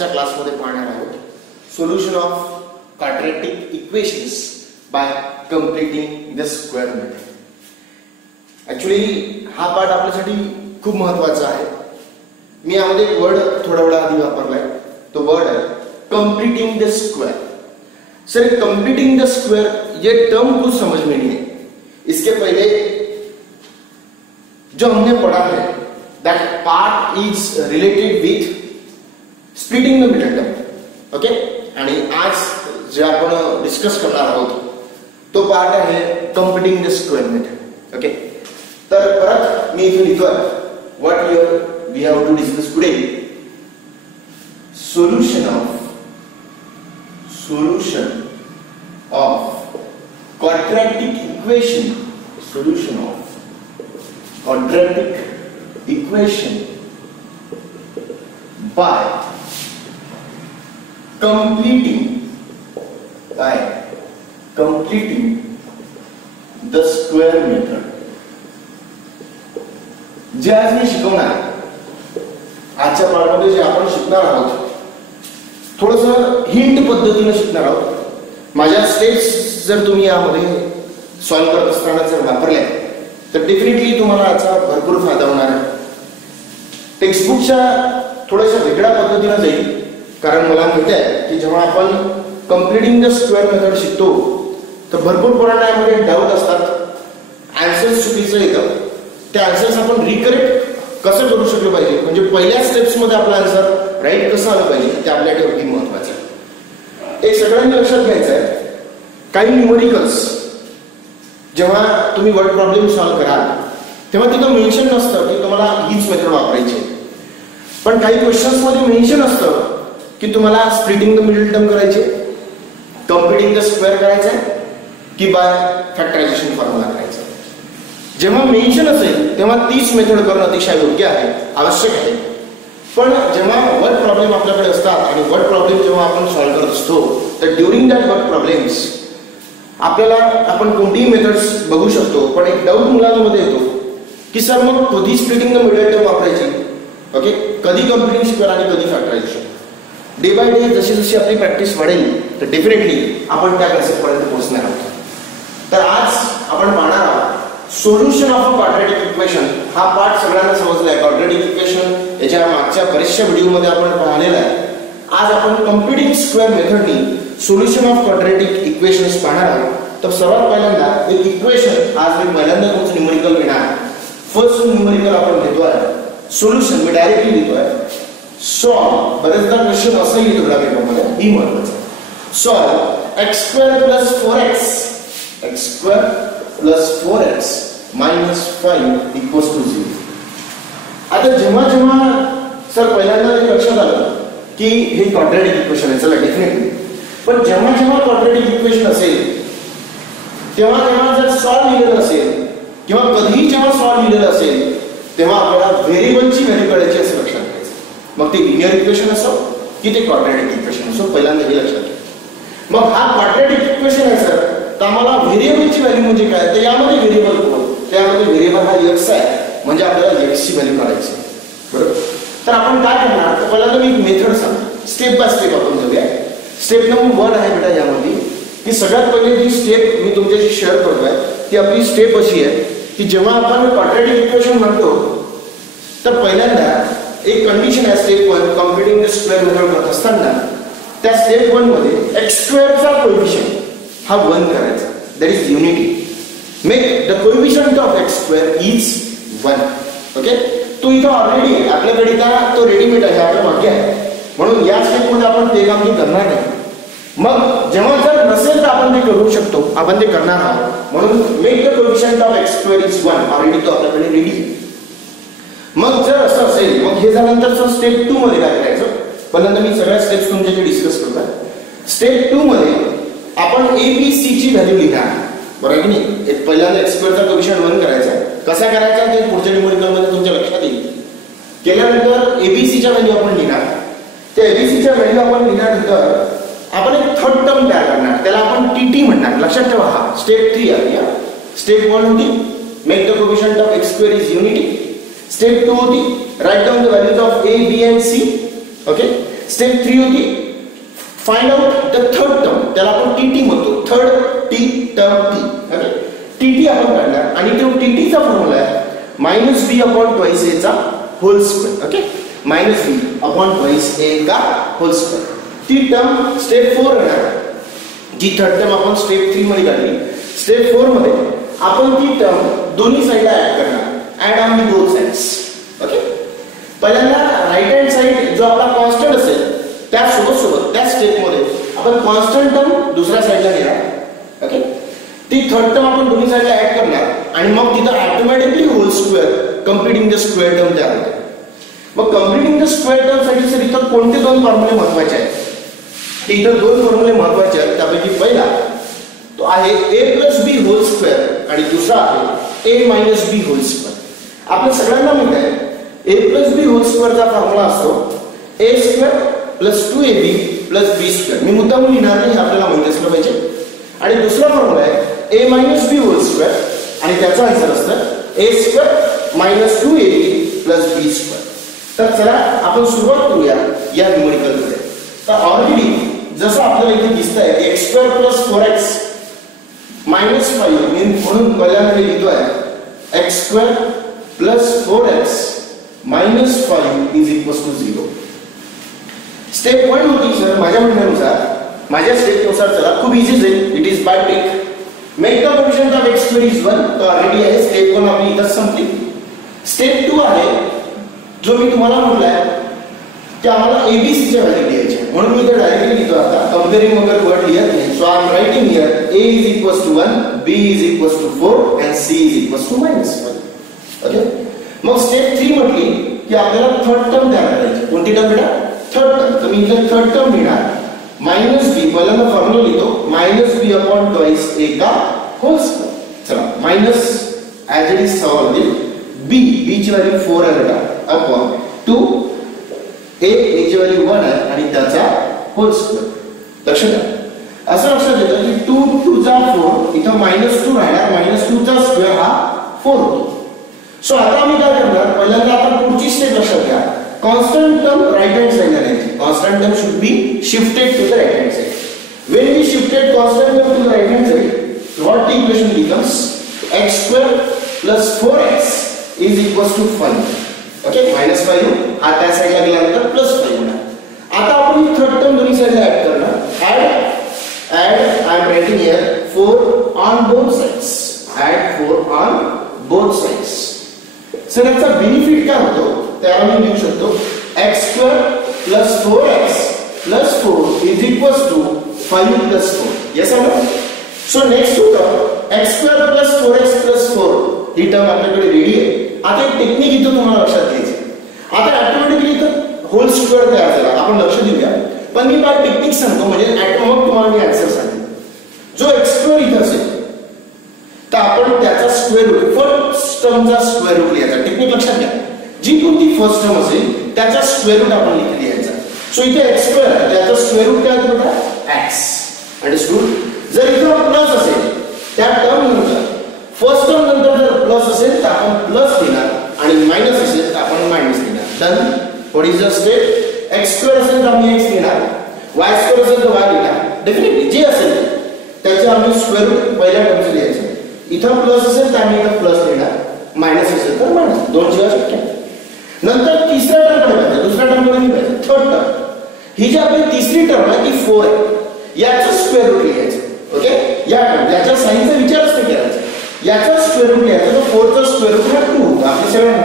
आजच्या क्लासमध्ये पाहणार आहोत solution of quadratic equations by completing the square method. Actually हा पार्ट आपल्यासाठी खूप महत्त्वाचा आहे। मी यामध्ये एक वर्ड थोडा वेळा आधी वापरलाय, तो वर्ड है completing the square. Sir completing the square ये टर्म कुछ समझ में नहीं है। इसके पहले जो हमने पढ़ा है that part is related with splitting the middle term, okay. आणि आज जे आपण डिस्कस करणार आहोत तो पार्ट आहे completing the square method, okay. तर परत मी इथे लिहितोय what we have to discuss today, solution of quadratic equation, solution of quadratic equation by completing the square method। जे आज मी शिकवणार, आजच्या पाठामध्ये जे आपण शिकणार आहोत थोडंसं हिंट पद्धतीने शिकणार आहोत। माझ्या स्टेप्स जर तुम्ही यामध्ये सॉल्व्ह करत असताना जर वापरल्या तर डेफिनेटली तुम्हाला याचा भरपूर फायदा होणार आहे। टेक्स्टबुकच्या थोड्याशा वेगळ्या पद्धतीने जाईल, कारण मला माहिती आहे की जेव्हा आपण कंप्लीटिंग द स्क्वेअर मेथड शिकतो तर भरपूर पोरांना यामध्ये डाऊट असतात, आन्सर्स चुकीचं येतं। त्या आन्सर्स आपण रिकरेक्ट कसं करू शकलो पाहिजे, म्हणजे पहिल्या स्टेप्स मध्ये आपला आन्सर राईट कसं आलं पाहिजे ते आपल्यासाठी महत्त्वाचं आहे। एक सगळ्यांनी लक्षात घ्यायचं आहे, काही न्यूमेरिकल्स जेव्हा तुम्ही वर्ड प्रॉब्लेम सॉल्व्ह कराल तेव्हा तिथं मेन्शन नसतं की तुम्हाला हीच मेथड वापरायची आहे, पण काही क्वेश्चन्स मध्ये मेन्शन असतं की तुम्हाला स्प्लिटिंग द मिडल टर्म करायचे, कंप्लीटिंग द स्क्वेअर करायचं की बाय फॅक्टरायझेशन फॉर्म्युला करायचं। जेव्हा मेन्शन असेल तेव्हा तीच मेथड करणं अतिशय योग्य आहे, आवश्यक आहे। पण जेव्हा वर्ड प्रॉब्लेम आपल्याकडे असतात आणि वर्ड प्रॉब्लेम जेव्हा आपण सॉल्व्ह करत असतो तर ड्युरिंग दॅट वर्ड प्रॉब्लेम्स आपल्याला आपण कोणतीही मेथड्स बघू शकतो, पण एक डाऊट मुलांमध्ये येतो की सर मग कधी स्प्लिटिंग द मिडल टर्म वापरायची, ओके, कधी कंप्लीटिंग स्क्वेअर आणि कधी फॅक्टरायझेशन। डे बाय डे जशी जशी आपली प्रॅक्टिस वाढेल तर डेफिनेटली आपण त्या कन्सेप्टपर्यंत पोहोचणार आहोत। तर आज आपण पाहणार आहोत solution of a quadratic equation. हा पार्ट सगळ्यांना समजला आहे, क्वाड्रॅटिक इक्वेशन याच्या मागच्या बऱ्याचशा व्हिडिओमध्ये आपण पाहिलेला आहे। आज आपण कंप्लीटिंग स्क्वेअर मेथडनी सोल्युशन ऑफ क्वाड्रॅटिक इक्वेशन्स पाहणार आहोत। तर सर्वात पहिल्यांदा एक इक्वेशन आज मी पहिल्यांदा तुमचं न्यूमेरिकल घेणार। फर्स्ट न्यूमेरिकल आपण घेतोय सोल्युशन, मी डायरेक्टली लिहितोय सॉल्व। बरेचदा क्वेश्चन असं येतो ग्राफिकमध्ये, ही महत्त्वाचं आहे। Solve x² + 4x minus 5 equals to 0। आता जेव्हा जेव्हा सर पहिल्यांदा लक्षात आलं की हे क्वाड्रॅटिक इक्वेशन आहे, चला डेफिनेटली, पण जेव्हा जेव्हा क्वाड्रॅटिक इक्वेशन असेल तेव्हा तेव्हा जर सॉल्व लिहिलेलं असेल किंवा कधीही जेव्हा सॉल्व लिहिलेलं असेल तेव्हा आपल्याला व्हेरिएबलची व्हॅल्यू काढायची असं लक्षात घ्यायचं। मग ते लिनियर इक्वेशन असो की ते क्वाड्रॅटिक इक्वेशन असो, पहिल्यांदा हे लक्षात घ्या। मग हा क्वाड्रॅटिक इक्वेशन आहे सर, तर आम्हाला व्हेरिएबलची व्हॅल्यू म्हणजे काय, तर यामध्ये व्हेरिएबल कोण, त्यामध्ये व्हेरिएबल हा x आहे, म्हणजे आपल्याला x ची व्हॅल्यू काढायची, बरोबर। तर आपण काय करणार, तर पहिल्यांदा मी एक मेथड सांग, स्टेप बाय स्टेप आपण जाऊया। स्टेप नंबर 1 आहे बेटा यामध्ये, की सगळ्यात पहिले जी स्टेप मी तुमच्याशी शेअर करतोय ती आपली स्टेप अशी आहे की जेव्हा आपण क्वाड्रॅटिक इक्वेशन म्हणतो तर पहिल्यांदा एक कंडिशन आहे step 1 completing the square method करत असताना त्या स्टेप 1 मध्ये x² चा कोएफिशिएंट हा 1 करायचा, that is unity. Make the coefficient of x² is 1, okay. तो इथं ऑलरेडी आपल्याकडे इथं तो रेडीमेड आहे, आपल्या मागे आहे, म्हणून या स्टेप मध्ये आपण ते काम करणार नाही। मग जेव्हा जर नसेल तर आपण ते करू शकतो, आपण ते करणार आहोत, म्हणून make the coefficient of x² is 1 already तो आपल्याकडे रेडी। मग जर असं असेल मग हे झाल्यानंतर स्टेप 2 मध्ये काय करायचं, पहिल्यांदा मी सगळ्या स्टेप्स तुमच्याशी डिस्कस करतोय। स्टेप 2 मध्ये आपण ABC ची व्हॅल्यू लिहिणार, बरोबर की नाही। एक पहिल्यांदा x² चा कोएफिशिएंट 1 करायचा, कसा करायचा ते पुढच्या न्यूमेरिकल मध्ये तुमच्या लक्षात येईल। केल्यानंतर ABC च्या व्हॅल्यू आपण लिहिणार, त्या ABC च्या व्हॅल्यू आपण लिहिल्यानंतर आपण एक थर्ड टर्म तयार करणार, त्याला आपण TT म्हणणार, लक्षात ठेवा। हा स्टेप 3 आहे। स्टेप 1 होती make the coefficient of x² is unity, step 2 होती write down the values of A, B and C, okay. Step 3 होती find out the third term, त्याला आपण टीटी म्हणतो, third T term T. Okay, TT आपण काढणार आणि तो टीटीचा फॉर्म्युला आहे -b अपॉन ट्वाइस a चा whole square. Okay, -b upon twice a का होल स्क्वेअर. ती टर्म स्टेप 4 राहणार, जी थर्ड टर्म आपण स्टेप 3 मध्ये काढली. स्टेप 4 मध्ये आपण ती टर्म दोन्ही साइडला ऍड करणार, add on the both sides. Okay, पहिल्यांदा राइट हँड साइड जो आपला कॉन्स्टंट असेल त्या सोबत त्या स्टेप मध्ये आपण कॉन्स्टंट टर्म दुसऱ्या साइडला घेणार. ओके, ती थर्ड टर्म आपण दोन्ही साइडला ऍड करणार आणि मग तिथं automatically whole square completing the square term तयार होते. मग कम्प्लीटिंग द स्क्वेअर टर्म साठी सर इथं कोणते दोन फॉर्म्युले महत्त्वाचे आहेत? इथं दोन फॉर्म्युले महत्त्वाचे आहेत. त्यापैकी पहिला तो आहे a+b होल स्क्वेअर आणि दुसरा आहे a - b होल स्क्वेअर. आपल्या सगळ्यांना माहित आहे a+b होल स्क्वेअरचा फॉर्म्युला असतो a² + 2ab + b². मी मुद्दाम लिहिणार नाही, आपल्याला माहित असलं पाहिजे. आणि दुसरा फॉर्म्युला आहे a - b होल स्क्वेअर आणि त्याचा आन्सर असतं a² - 2ab + b². तर चला आपण सुरुवात करूया या न्यूमेरिकलमध्ये. तर ऑलरेडी जसं आपल्याला इथे दिसतंय x² + 4x - 5 म्हणून पहिल्यांदा मी लिहितो आहे x² + 4x - 5 = 0. स्टेप 1 होती सर माझ्या म्हणण्यानुसार, माझ्या स्टेपनुसार चला खूप इझीच आहे. It is by trick. Make the coefficient of x² is 1. तो ऑलरेडी आहे. स्टेप 1 आपली इथं संपली. स्टेप 2 आहे जो मी तुम्हाला म्हटलाय की आम्हाला abc च्या व्हॅल्यू द्यायची आहे, म्हणून मी इथे डायरेक्टली लिहितो. आता कंपेअरिंग वगैरे वर्ड लिहत नाही. So I am writing here a = 1, b = 4 and c = -1. Okay, मग स्टेप 3 म्हटली की आपल्याला थर्ड टर्म तयार करायची. कोणती टर्म बेटा? Third term. तर मी इथे थर्ड टर्म लिहिणार -b. पहिल्यांदा फॉर्म्युला लिहितो -b अपॉन ट्वाइस a का होल स्क्वेअर. चला minus as it is solve b ची व्हॅल्यू 4 आहे बेटा अपॉन 2 a ची व्हॅल्यू 1 आहे आणि त्याचा होल स्क्वेअर. लक्षात घ्या, असं लक्षात येतं की 2 * 2 = 4, इथं -2 राहणार, -2 चा स्क्वेअर हा 4 होतो. सो आता आम्ही काय करणार, पहिल्यांदा आता पुढची स्टेप लक्षात घ्या. कॉन्स्टंट टर्म राइट हँड साइडला न्यायची. Constant term should be shifted to the right hand side. when we shifted constant term to the right hand side, what the equation becomes? x² + 4x = 5. Okay, -5 हा त्या साइडला गेल्यानंतर +5 होणार. आता आपण ही third term दोन्ही साइडला ऍड करणार. Add I am writing here 4 on both sides. Add 4 on both sides. Sir याचा बेनिफिट काय होतो त्याला मी लिहू शकतो x² + 4x + 4 = 5 + 4. yes or no? So next to term x² + 4x + 4 he term आपल्याकडे रेडी आहे. आता एक टेक्निक इथं तुम्हाला लक्षात घ्यायची. आता ऑटोमॅटिकली इथं होल स्क्वेअर तयार झाला. आपण लक्ष देऊया, पण मी काय टेक्निक सांगतो म्हणजे मग तुम्हाला मी आन्सर सांगेन. जो x² इथं असेल तर आपण त्याचा स्क्वेअर रूट, फर्स्ट टर्मचा स्क्वेअर रूट लिहायचा. टेक्निक लक्षात घ्या, जी कोणती फर्स्ट टर्म असेल त्याचा स्क्वेअर रूट आपण इथे लिहायचा. सो इथे x² आहे, त्याचा स्क्वेअर रूट काय होतं बेटा? x. अंडरस्टूड? जर इथं प्लस असेल त्या टर्म नंतर फर्स्ट टर्म नंतर जर प्लस असेल तर आपण प्लस लिहिणार आणि मायनस असेल तर आपण मायनस लिहिणार. Done. What is the step? x² असेल तर आम्ही x लिहिणार, y² असेल तर y लिहिणार. डेफिनेटली जे असेल त्याचे आम्ही स्क्वेअर रूट पहिल्या टर्मचे लिहायचे. इथं प्लस असेल तर आम्ही इथं प्लस लिहिणार, मायनस असेल तर मायनस. दोन शिवाय शक्य. नंतर तिसरा टर्म कडे, दुसरा टर्म कडे नाही पाहिजे. थर्ड टर्म, ही जी आपली तिसरी टर्म आहे ती 4 आहे, याचं स्क्वेअर रूट लिहायचं. ओके, याच्या साइनचा विचारच नाही करायचा. याचा स्क्वेअर रूट लिहायचा. तो 4 चा स्क्वेअर रूट हा 2 होता. आपली सगळ्यांना.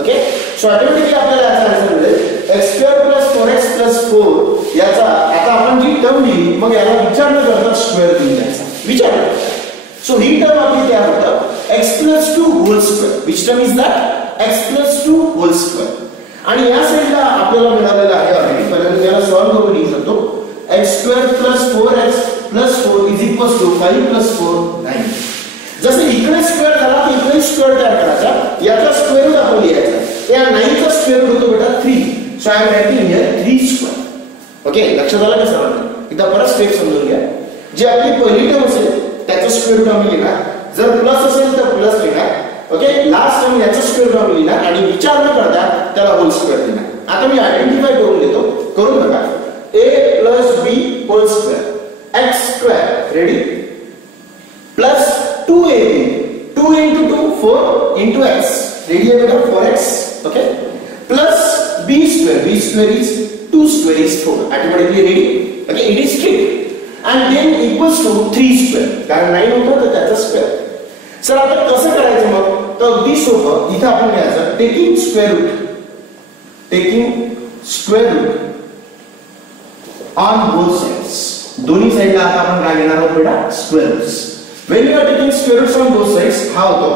ओके, सो ऑटोमॅटिकली आपल्याला याचा आन्सर मिळेल x² + 4x + 4. याचा आता आपण जी टर्म लिहिली मग याला विचार न करता स्क्वेअर लिहून द्यायचा. विचार. सो ही टर्म आपली तयार होतं x + 2 whole square. Which term is that? x + 2 whole square. आणि या साइडला आपल्याला मिळालेला आहे ऑलरेडी. पहिल्यांदा त्याला सॉल्व्ह करून लिहू शकतो x² + 4x + 4 = 5 + 4 9. जसं इकडे स्क्वेअर झाला तर इकडे स्क्वेअर तयार करायचा. याचा स्क्वेअर रूट आपण लिहायचा. या 9 चा स्क्वेअर रूट होतो बेटा 3. So I am writing here 3². Okay, लक्षात आलं का सर्वांना? एकदा परत स्टेप समजून घ्या. जी आपली पहिली टर्म असेल त्याचा स्क्वेअर रूट आम्ही लिहिणार, जर प्लस असेल तर प्लस लिहिणार. ओके, लास्ट टर्म याचा स्क्वेअर रूट आम्ही लिहिणार आणि विचार न करता त्याला होल स्क्वेअर लिहिणार. आता मी आयडेंटिफाय करून देतो, करून बघा. Whole square x square ready plus 2ab 2 into 2 4 into x ready है बेटा 4x okay plus b square is 2 square is 4 automatically ready okay it is strict and then equals to 3 square कारण 9 होता तर त्याचा स्क्वेअर सर आता कसं करायचं मग तर अगदी सोपं इथे आपण घ्यायचं taking square root on both sides दोन्ही साइडला आता आपण काय घेणार आहोत बेटा square roots when you are taking square roots on both sides हा होतो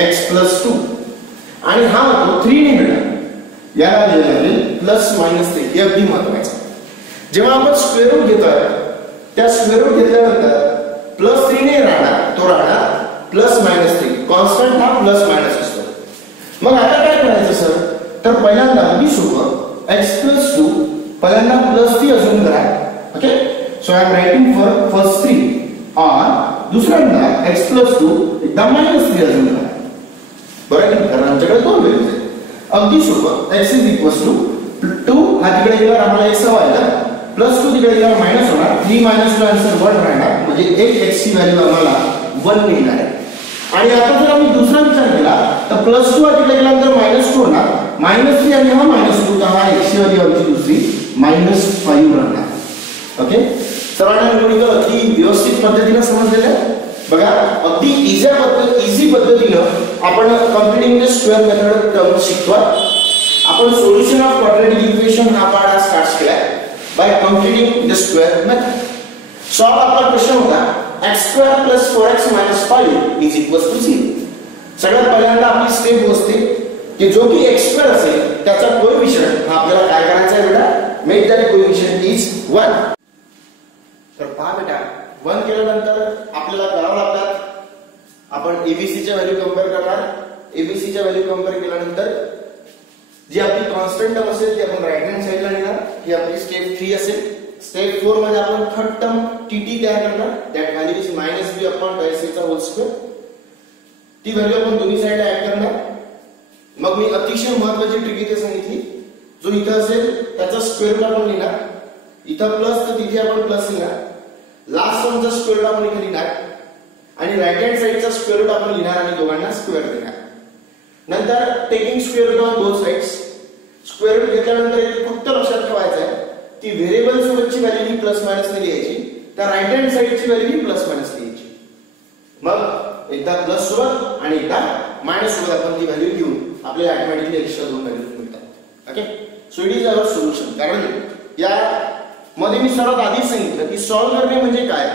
x + 2 आणि हा होतो 3 ने बेटा याला लिहायला लागेल +-3 हे अगदी महत्त्वाचं जेव्हा आपण स्क्वेअर रूट घेतोय त्या स्क्वेअर रूट घेतल्यानंतर +3 ने राहणार तो राहणार +-3 कॉन्स्टंट हा +- असतो मग आता काय करायचं सर तर पहिल्यांदा अगदी सोपं x + 2 पहिल्यांदा +3 अजून करा okay so I am writing for first 3 on दुसऱ्यांदा x + 2 एकदा -3 अजून करा बरं की कारण आमच्याकडे दोन व्हॅल्यूज आहेत अगदी सोपं x = 2 हा तिकडे गेला आम्हाला x हवा आहे +2 तिकडे गेला मायनस होणार 3 - 2 आन्सर 1 राहणार म्हणजे एक x ची व्हॅल्यू आम्हाला 1 मिळणार आहे आणि आता जर आम्ही दुसरा विचार केला तर +2 हा तिकडे गेल्यानंतर -2 होणार -3 आणि हा -2 तर हा x ची व्हॅल्यू आमची दुसरी -5 राहणार ओके सर्वांना न्यूमरिकल अगदी व्यवस्थित पद्धतीने समजलेलं आहे बघा अगदी इझी पद्धतीने आपण computing the square method term शिकतोय आपण सोल्युशन ऑफ क्वाड्रॅटिक इक्वेशन हा पार्ट स्टार्ट केलाय by computing the square method solve आपला प्रश्न होता x² + 4x - 5 = 0 सगळ्यात पहिल्यांदा आपली स्टेप असते की जो की x² असेल त्याचा कोएफिशियंट हा आपल्याला काय करायचा आहे बेटा मेक दॅट कोएफिशियंट इज 1 तर पहा बेटा 1 केल्यानंतर आपल्याला करावं लागतात आपण abc च्या व्हॅल्यू कंपेअर करणार abc च्या व्हॅल्यू कंपेअर केल्यानंतर जी आपली कॉन्स्टंट टर्म असेल ती आपण राइट हँड साइडला घेणार ही आपली स्टेप 3 असेल स्टेप 4 मध्ये आपण थर्ड टर्म tt तयार करणार दॅट व्हॅल्यू इज -b/c चा होल स्क्वेअर ती व्हॅल्यू आपण दोन्ही साइडला ऍड करणार मग मी अतिशय महत्त्वाची ट्रिक इथे सांगितली जो इथं असेल त्याचा स्क्वेअर रूट आपण लिहिणार इथं प्लस तर तिथे आपण प्लस लिहिणार लास्ट टर्मचा स्क्वेअर रूट आपण इथे लिहिणार आणि राइट हँड साइडचा स्क्वेअर रूट आपण लिहिणार आणि दोघांना स्क्वेअर देणार नंतर taking square root on both sides square root घेतल्यानंतर इथे फक्त लक्षात ठेवायचं आहे की व्हेरिएबल सोबतची व्हॅल्यू ही +- ने लिहायची तर राइट हँड साइडची व्हॅल्यू ही +- लिहायची मग एकदा प्लस सोबत आणि एकदा मायनस सोबत आपण ती व्हॅल्यू घेऊन आपल्याला ऑटोमॅटिकली एक्स्ट्रा दोन व्हॅल्यू मिळतात okay so it is our solution कारण या मध्ये मी सर्वात आधी सांगितलं की सॉल्व्ह करणे म्हणजे काय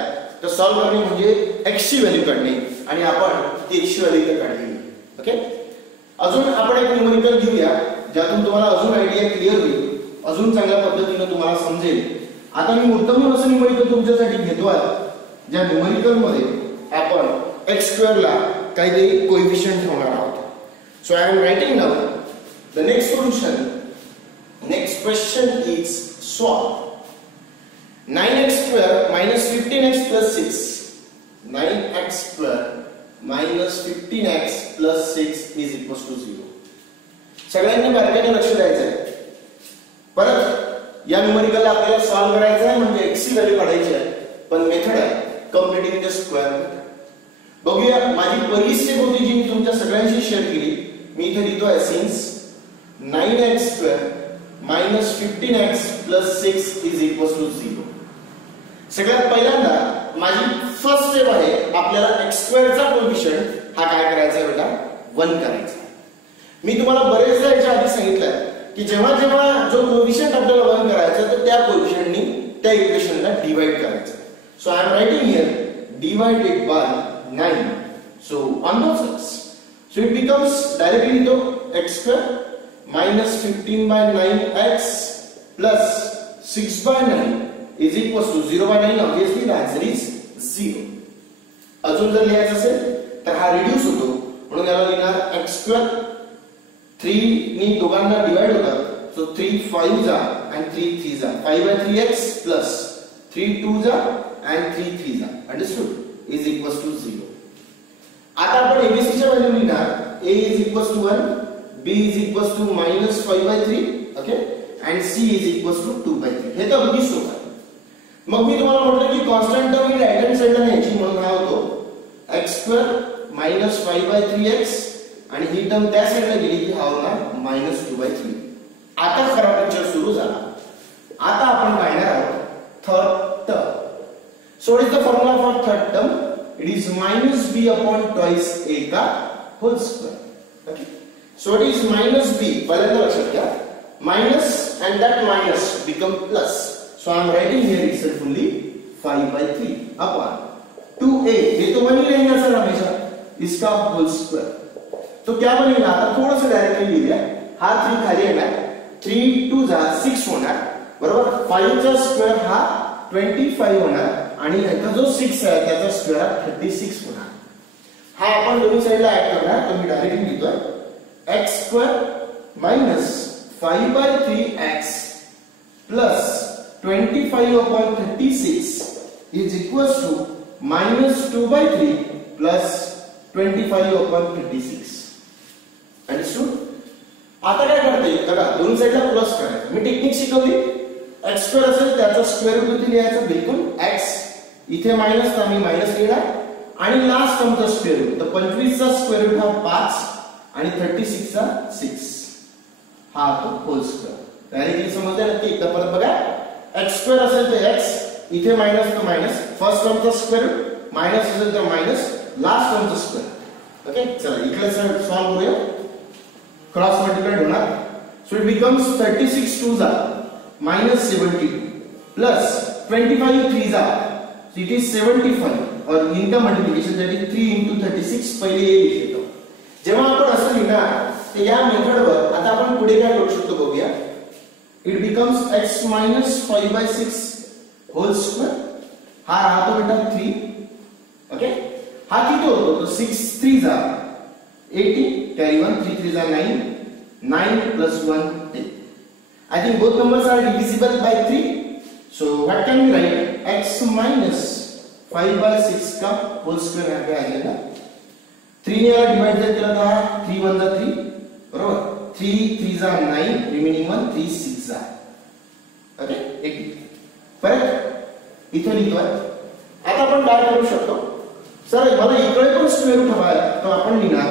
तर सॉल्व्ह करणे म्हणजे x ची व्हॅल्यू काढणे आणि आपण ती x ची व्हॅल्यू इथे काढली ओके अजून आपण एक न्यूमरिकल घेऊया ज्यातून तुम्हाला अजून आयडिया क्लिअर होईल अजून चांगल्या पद्धतीने तुम्हाला समजेल आता मी मुद्दामून असं न्यूमरिकल तुमच्यासाठी घेतो आहे ज्या न्यूमरिकल मध्ये आपण x² ला काहीतरी कोएफिशियंट ठेवणार आहोत so I am writing now the next solution next question is solve 9x² - 15x + 6 9x² - 15x + 6 = 0 सगळ्यांनी बारकाईने लक्ष द्यायचं आहे परत या न्यूमरिकलला आपल्याला सॉल्व करायचं आहे म्हणजे x ची व्हॅल्यू काढायची आहे पण मेथड आहे कम्प्युटिंग द स्क्वेअर मेथड बघूया माझी पहिली स्टेप होती जी मी तुमच्या सगळ्यांशी शेअर केली मी इथे लिहितोय सिन्स 9x² - 15x + 6 = 0 सगळ्यात पहिल्यांदा माझी फर्स्ट स्टेप आहे आपल्याला x² चा कोएफिशियंट हा काय करायचा आहे बेटा 1 करायचा मी तुम्हाला बरेचदा याच्या आधी सांगितलं की जेव्हा जेव्हा जो कोएफिशियंट आपल्याला 1 करायचा तर त्या कोएफिशियंटनी त्या इक्वेशनला डिवाइड करायचं so I am writing here divided by 9 so on both sides so it becomes directly तो x² - 15/9x + 6/9 = 0/9 obviously the answer is 0 अजून जर लिहायचं असेल तर हा रिड्यूस होतो म्हणून याला लिहिणार x² 3 नी दोघांना डिवाइड होतात सो 3 5 जा and 3 3 जा 5/3x plus 3 2 जा and 3 3 जा अंडरस्टूड is equals to 0 आता आपण abc च्या व्हॅल्यू लिहिणार a is equals to 1 b is equals to -5/3 okay and c is equals to 2/3 हे तर अगदी सोपं आहे मग मी तुम्हाला म्हटलं की कॉन्स्टंट टर्म ही राइट हँड साइडला न्यायची, म्हणून हा होतो x² मायनस 5/3x आणि ही टर्म त्या साइडला गेली की हा होणार -2/3. आता खरा पिक्चर सुरू झाला. आता आपण पाहणार आहोत third term. So is the formula for third term. It is -b upon twice a का whole square. Okay, so it is -b. पहिल्यांदा लक्षात घ्या, minus and that minus become plus. So I am writing here itself only 5/3 upon 2a. ये तो वही रहेगा sir हमेशा, इसका होल स्क्वायर. तो क्या बनेगा, आता थोड़ा सा डायरेक्टली लिहिया. हा 3 खाली येणार, 3 2 जा 6 होणार बरोबर. 5 चा स्क्वेअर हा 25 होणार आणि याचा जो 6 आहे त्याचा स्क्वेअर 36 होणार. हा आपण दोन्ही साइडला ऍड करणार. तो मी डायरेक्टली लिहितोय x² minus 5/3x plus 25 upon 36 is equals to -2/3 plus 25 upon 36. Understood? आता काय करते बघा, दोन्ही साइडला प्लस करायचं. मी टेक्निक शिकवली. x² असेल त्याचा स्क्वेअर रूट इथे लिहायचं बिलकुल. x इथे मायनस तर मी मायनस लिहिणार आणि लास्ट टर्मचा स्क्वेअर रूट. तर 25 चा स्क्वेअर रूट हा 5 आणि 36 चा 6. हा तो होल स्क्वेअर. डायरेक्टली समजलं नक्की. एकदा परत बघा, x² असेल तर x, इथे मायनस तर मायनस, फर्स्ट टर्मचा स्क्वेअर मायनस असेल तर मायनस, लास्ट टर्मचा स्क्वेअर. ओके, चला इकडे सॉल्व करूया. क्रॉस मल्टिप्लाइड होणार. सो इट बिकम्स 36 2 जा -72 प्लस 25 3 जा, सो इट इज 75. और इनका मल्टिप्लिकेशन दैट इज 3 into 36 पहिले हे लिहितो. जेव्हा आपण असं लिहिणार तर या मेथडवर आता आपण पुढे काय करू शकतो बघूया. It becomes x minus 5/6 whole square. हा राहतो बेटा 3. ओके, हा किती होतो, तो 6 3 जा 80 कॅरी 1 3 3 जा 9 9 plus 1 10. I think both numbers are divisible by 3. So what can we write? x minus 5/6 का होल स्क्वेअर यहाँ पे आ जाएगा. 3 ने यार डिवाइड केला था 3 1 जा 3 बरोबर. 3 3 जा 9 रिमेनिंग 1 3 6 जा. ओके, 80. परत इथे लिहितोय. आता आपण काय करू शकतो, सर मला इकडे पण स्क्वेअर रूट हवा आहे, तर आपण लिहिणार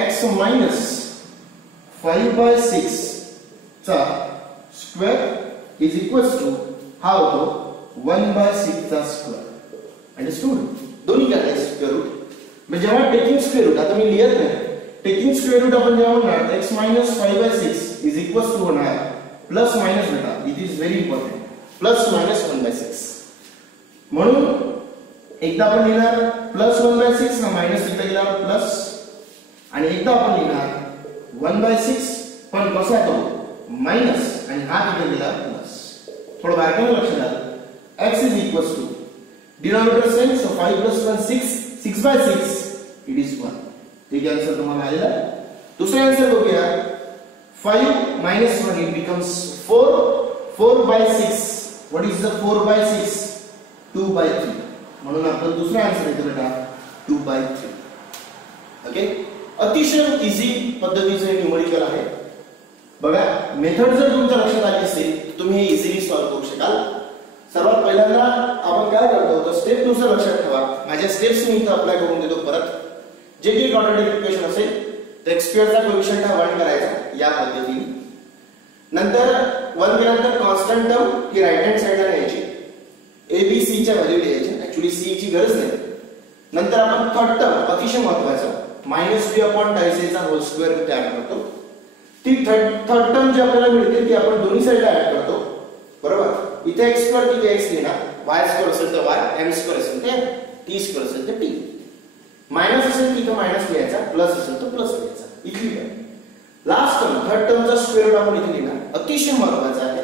x minus 5/6 चा स्क्वेअर इज इक्वल्स टू हा होतो 1/6 चा स्क्वेअर. अंडरस्टूड? दोन्ही करायचे स्क्वेअर रूट. म्हणजे जेव्हा टेकिंग स्क्वेअर रूट, आता मी लिहित नाही, टेकिंग स्क्वेअर रूट आपण जेव्हा म्हणणार x minus 5/6 is equals to होणार प्लस मायनस बेटा, it is very important, plus minus 1/6. म्हणून एकदा आपण लिहिणार प्लस 1/6 ना मायनस इथे गेल्यावर प्लस, आणि एकदा आपण लिहिणार 1/6 पण कसा आहे तो मायनस आणि हा तिथे गेला प्लस. थोडं बारकाईने लक्ष द्या. x is equals to denominator same, so 5 plus 1 6 6/6 it is 1. ठीक आहे, आंसर तुम्हाला आलेला आहे. दुसरा आंसर बघूया. 5 minus 1 it becomes 4 4/6. what is the 4/6? 2/3. म्हणून आपला दुसरा आन्सर येतो बेटा 2/3. ओके, अतिशय इझी पद्धतीचे न्यूमेरिकल आहे. बघा, मेथड जर तुमच्या लक्षात आली असेल तर तुम्ही हे इझिली सॉल्व्ह करू शकाल. सर्वात पहिल्यांदा आपण काय करतो तर स्टेप नुसार लक्षात ठेवा. माझ्या स्टेप्स मी इथे अप्लाय करून देतो. परत जे काही क्वाड्रॅटिक इक्वेशन असेल तर x² चा कोएफिशिएंट हा 1 करायचा या पद्धतीने. नंतर 1 केल्यानंतर कॉन्स्टंट टर्म ही राइट हँड साइडला न्यायची. a b c च्या व्हॅल्यू लिहायच्या. ऍक्च्युअली c ची गरज नाही. नंतर आपण थर्ड टर्म अतिशय महत्त्वाचं -b अपॉन टाइस a चा होल स्क्वेअर तयार करतो. ती थर्ड टर्म जी आपल्याला मिळते ती आपण दोन्ही साइडला ऍड करतो बरोबर. इथे x² तिथे x लिहिणार, y² असेल तर y, m² असेल तर t² असेल तर t. मायनस असेल तिथे मायनस लिहायचा, प्लस असेल तर प्लस लिहायचा. इथली पण लास्ट टर्म थर्ड टर्मचा स्क्वेअर रूट आपण इथे लिहिणार, अतिशय महत्त्वाचा आहे.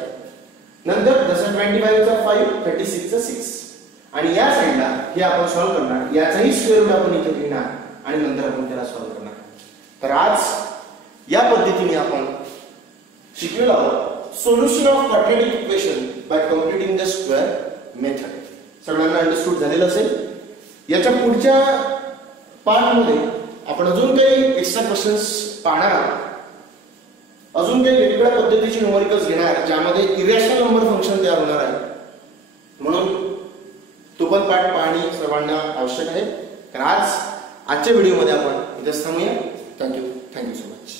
नंतर जसं 25 चा 5 36 चा 6 आणि या साइडला हे आपण सॉल्व करणार. याचाही स्क्वेअर रूट आपण इथे लिहिणार आणि नंतर आपण त्याला सॉल्व करणार. तर आज या पद्धतीने आपण शिकलेलो आहोत solution of quadratic equation by computing the square method. सगळ्यांना अंडरस्टूड झालेलं असेल. याच्या पुढच्या पार्टमध्ये आपण अजून काही एक्स्ट्रा क्वेश्चन्स पाहणार आहोत. अजून काही वेगवेगळ्या पद्धतीचे न्यूमेरिकल्स घेणार ज्यामध्ये इरॅशनल नंबर फंक्शन तयार होणार आहे. म्हणून तो पण पाठ पाहणे सर्वांना आवश्यक आहे. कारण आजच्या व्हिडिओमध्ये आपण इथेच थांबूया. Thank you so much.